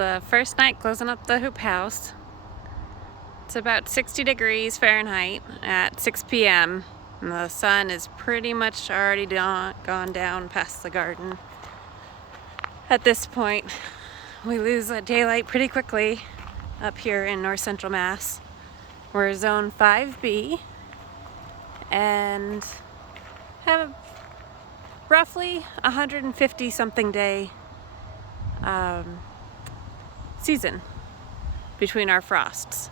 the first night closing up the hoop house. It's about 60 degrees Fahrenheit at 6 p.m. and the sun is pretty much already gone down past the garden. At this point, we lose daylight pretty quickly up here in north central Mass. We're zone 5B and have roughly 150 something day season between our frosts.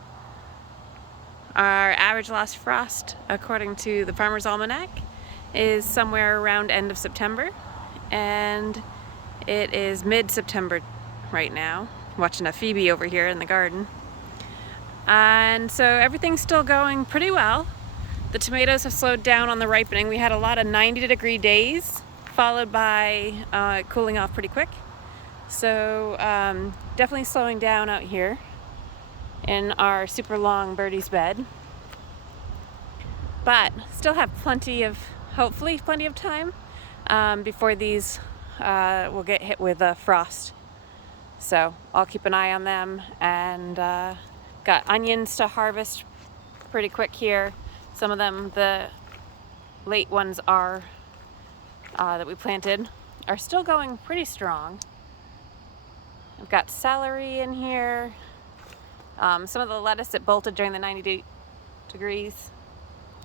Our average last frost, according to the Farmer's Almanac, is somewhere around end of September, and it is mid-September right now. I'm watching a Phoebe over here in the garden. And so everything's still going pretty well. The tomatoes have slowed down on the ripening. We had a lot of 90-degree days, followed by cooling off pretty quick. So definitely slowing down out here in our super long birdie's bed. But still have hopefully plenty of time before these will get hit with frost. So I'll keep an eye on them, and got onions to harvest pretty quick here. Some of them, the late ones are that we planted, are still going pretty strong. I've got celery in here. Some of the lettuce that bolted during the 90 degrees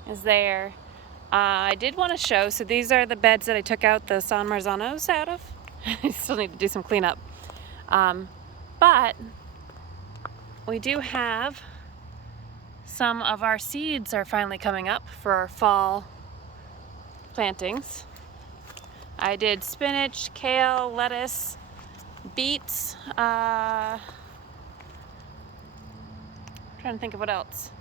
is there. I did want to show, so these are the beds that I took out the San Marzanos out of. I still need to do some cleanup. But we do have some of our seeds are finally coming up for our fall plantings. I did spinach, kale, lettuce, beets, trying to think of what else.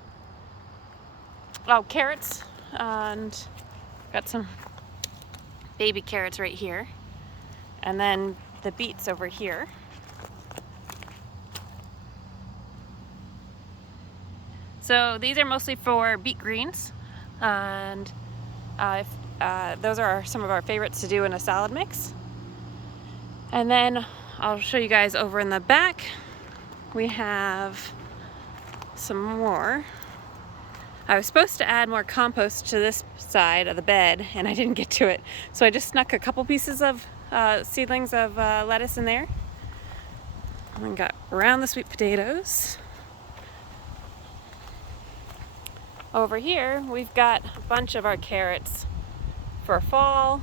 Oh, carrots, and got some baby carrots right here, and then the beets over here. So these are mostly for beet greens, and those are some of our favorites to do in a salad mix. And then I'll show you guys over in the back. We have some more. I was supposed to add more compost to this side of the bed, and I didn't get to it. So I just snuck a couple pieces of seedlings of lettuce in there. And then got around the sweet potatoes. Over here, we've got a bunch of our carrots for fall,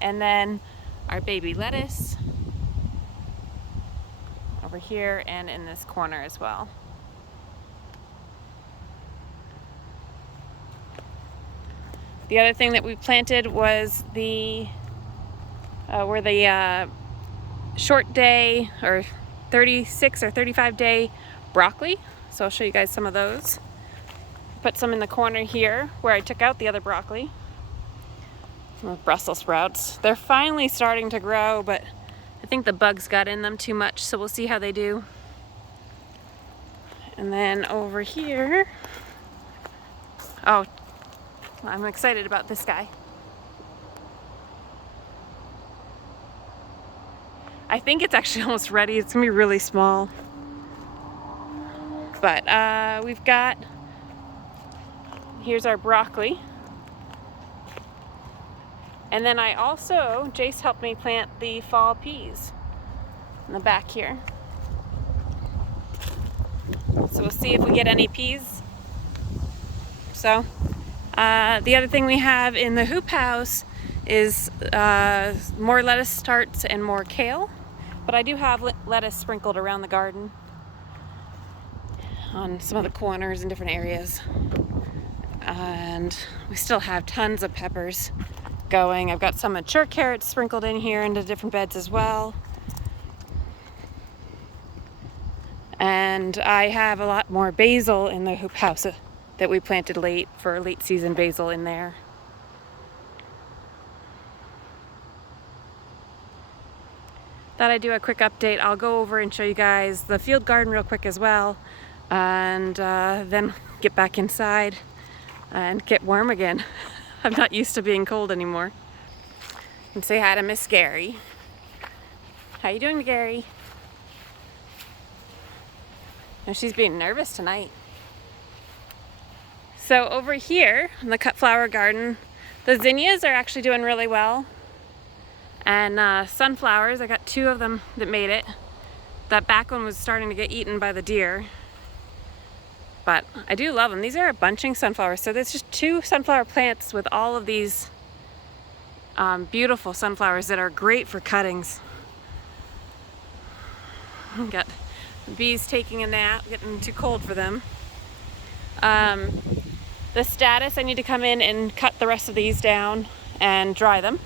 and then our baby lettuce over here and in this corner as well. The other thing that we planted was the short day or 36 or 35 day broccoli. So I'll show you guys some of those. Put some in the corner here where I took out the other broccoli. Brussels sprouts. They're finally starting to grow, but I think the bugs got in them too much, so we'll see how they do. And then over here, oh, I'm excited about this guy. I think it's actually almost ready. It's gonna be really small. But here's our broccoli. And then Jace helped me plant the fall peas in the back here. So we'll see if we get any peas. So the other thing we have in the hoop house is more lettuce starts and more kale. But I do have lettuce sprinkled around the garden on some of the corners in different areas. And we still have tons of peppers going. I've got some mature carrots sprinkled in here into different beds as well. And I have a lot more basil in the hoop house that we planted late for late season basil in there. Thought I'd do a quick update. I'll go over and show you guys the field garden real quick as well, and then get back inside and get warm again. I'm not used to being cold anymore. And say hi to Miss Gary. How you doing, Gary? And she's being nervous tonight. So over here in the cut flower garden, the zinnias are actually doing really well. And sunflowers, I got 2 of them that made it. That back one was starting to get eaten by the deer. But I do love them. These are a bunching sunflowers. So there's just 2 sunflower plants with all of these beautiful sunflowers that are great for cuttings. Got bees taking a nap, getting too cold for them. The status, I need to come in and cut the rest of these down and dry them.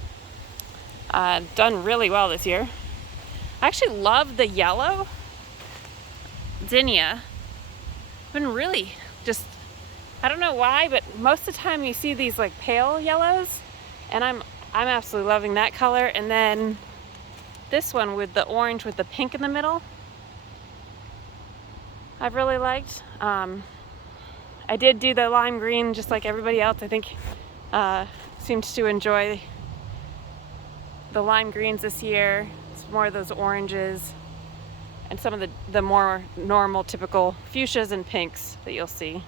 Done really well this year. I actually love the yellow zinnia. Been really just, I don't know why, but most of the time you see these like pale yellows, and I'm absolutely loving that color. And then this one with the orange with the pink in the middle, I've really liked. I did do the lime green just like everybody else. I think seems to enjoy the lime greens this year. It's more of those oranges and some of the more normal, typical fuchsias and pinks that you'll see.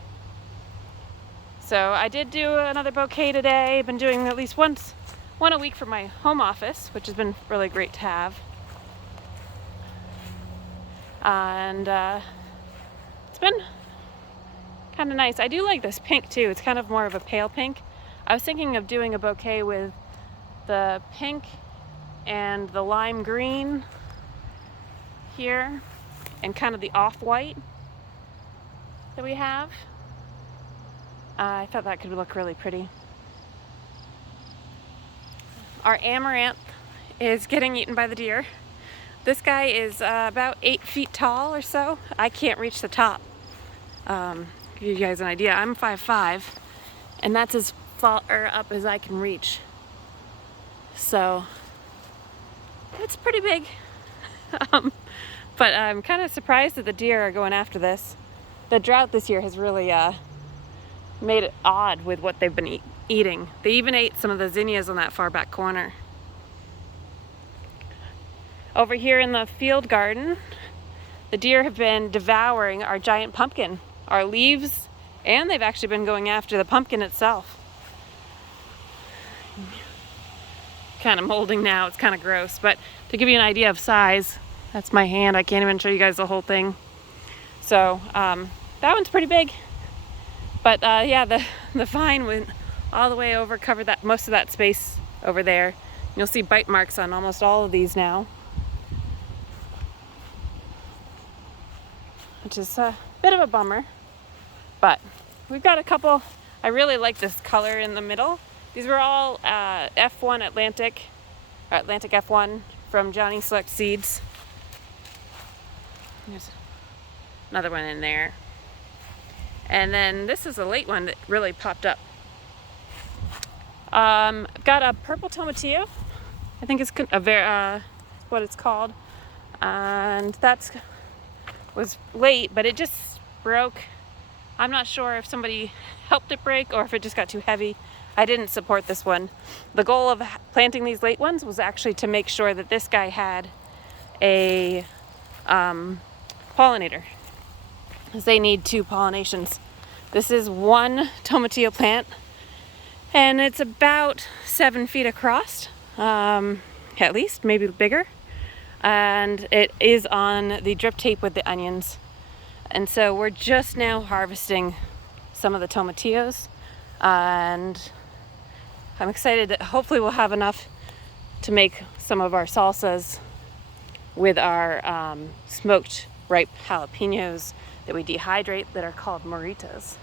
So I did do another bouquet today. I've been doing at least one a week for my home office, which has been really great to have. And it's been kind of nice. I do like this pink too. It's kind of more of a pale pink. I was thinking of doing a bouquet with the pink and the lime green here and kind of the off-white that we have. I thought that could look really pretty. Our amaranth is getting eaten by the deer. This guy is about 8 feet tall or so. I can't reach the top. Give you guys an idea, I'm 5'5", and that's as far up as I can reach. So it's pretty big. But I'm kind of surprised that the deer are going after this. The drought this year has really made it odd with what they've been eating. They even ate some of the zinnias on that far back corner. Over here in the field garden, the deer have been devouring our giant pumpkin, our leaves, and they've actually been going after the pumpkin itself. Kind of molding now, it's kind of gross, but to give you an idea of size, that's my hand. I can't even show you guys the whole thing. So that one's pretty big. But yeah, the vine went all the way over, covered that most of that space over there. You'll see bite marks on almost all of these now, which is a bit of a bummer. But we've got a couple. I really like this color in the middle. These were all F1 Atlantic F1 from Johnny Select Seeds. There's another one in there. And then this is a late one that really popped up. I've got a purple tomatillo. I think it's what it's called. And that was late, but it just broke. I'm not sure if somebody helped it break or if it just got too heavy. I didn't support this one. The goal of planting these late ones was actually to make sure that this guy had a pollinator, because they need 2 pollinations. This is one tomatillo plant, and it's about 7 feet across, at least, maybe bigger. And it is on the drip tape with the onions. And so we're just now harvesting some of the tomatillos, and I'm excited that hopefully we'll have enough to make some of our salsas with our smoked ripe jalapenos that we dehydrate that are called morritas.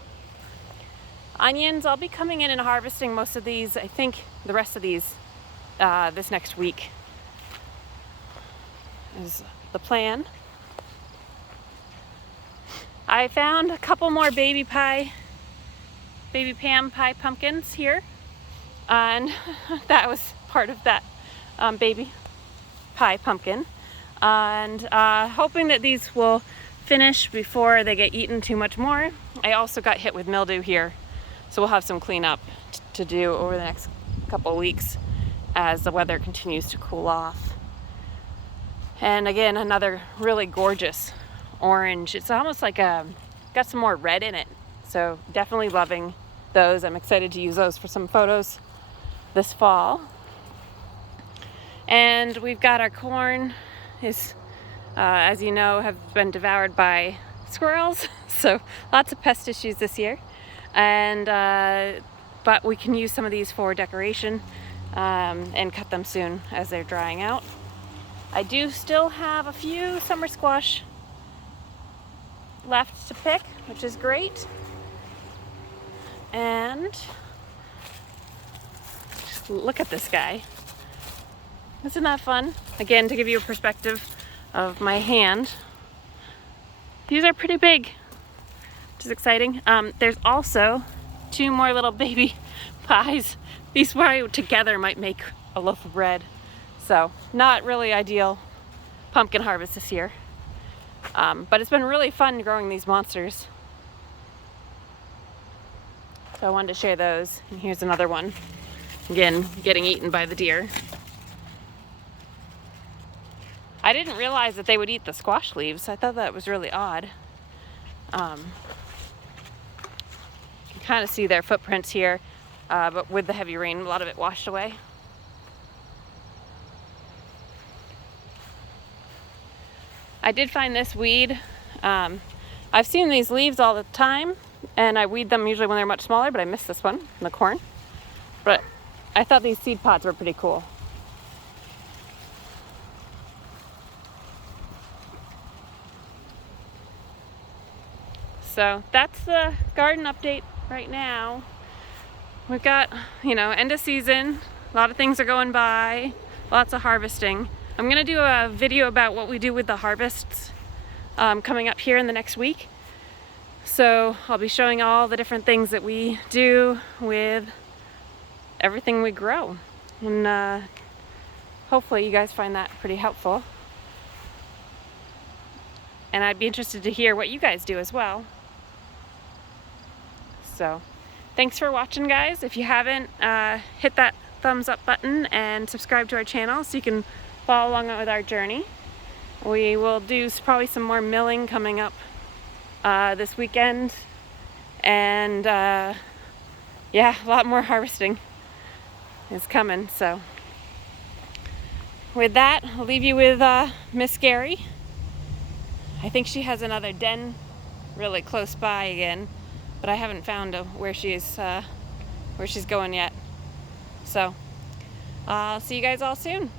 Onions, I'll be coming in and harvesting most of these, I think the rest of these this next week is the plan. I found a couple more baby Pam pie pumpkins here, and that was part of that baby pie pumpkin, and hoping that these will finish before they get eaten too much more. I also got hit with mildew here, so we'll have some cleanup to do over the next couple of weeks as the weather continues to cool off. And again, another really gorgeous orange. It's almost like got some more red in it. So definitely loving those. I'm excited to use those for some photos this fall. And we've got our corn is, as you know, have been devoured by squirrels. So lots of pest issues this year. And but we can use some of these for decoration and cut them soon as they're drying out. I do still have a few summer squash left to pick, which is great. And look at this guy. Isn't that fun? Again, to give you a perspective of my hand. These are pretty big, which is exciting. There's also 2 more little baby pies. These together might make a loaf of bread. So not really ideal pumpkin harvest this year. But it's been really fun growing these monsters. So I wanted to share those. And here's another one. Again, getting eaten by the deer. I didn't realize that they would eat the squash leaves. I thought that was really odd. You can kind of see their footprints here, but with the heavy rain, a lot of it washed away. I did find this weed. I've seen these leaves all the time, and I weed them usually when they're much smaller, but I missed this one in the corn. But I thought these seed pods were pretty cool. So that's the garden update right now. We've got, end of season. A lot of things are going by. Lots of harvesting. I'm gonna do a video about what we do with the harvests coming up here in the next week. So I'll be showing all the different things that we do with everything we grow. And hopefully you guys find that pretty helpful. And I'd be interested to hear what you guys do as well. So thanks for watching, guys. If you haven't, hit that thumbs up button and subscribe to our channel so you can follow along with our journey. We will do probably some more milling coming up this weekend. And yeah, a lot more harvesting is coming. So with that, I'll leave you with Miss Gary. I think she has another den really close by again, but I haven't found where she's going yet. So I'll see you guys all soon.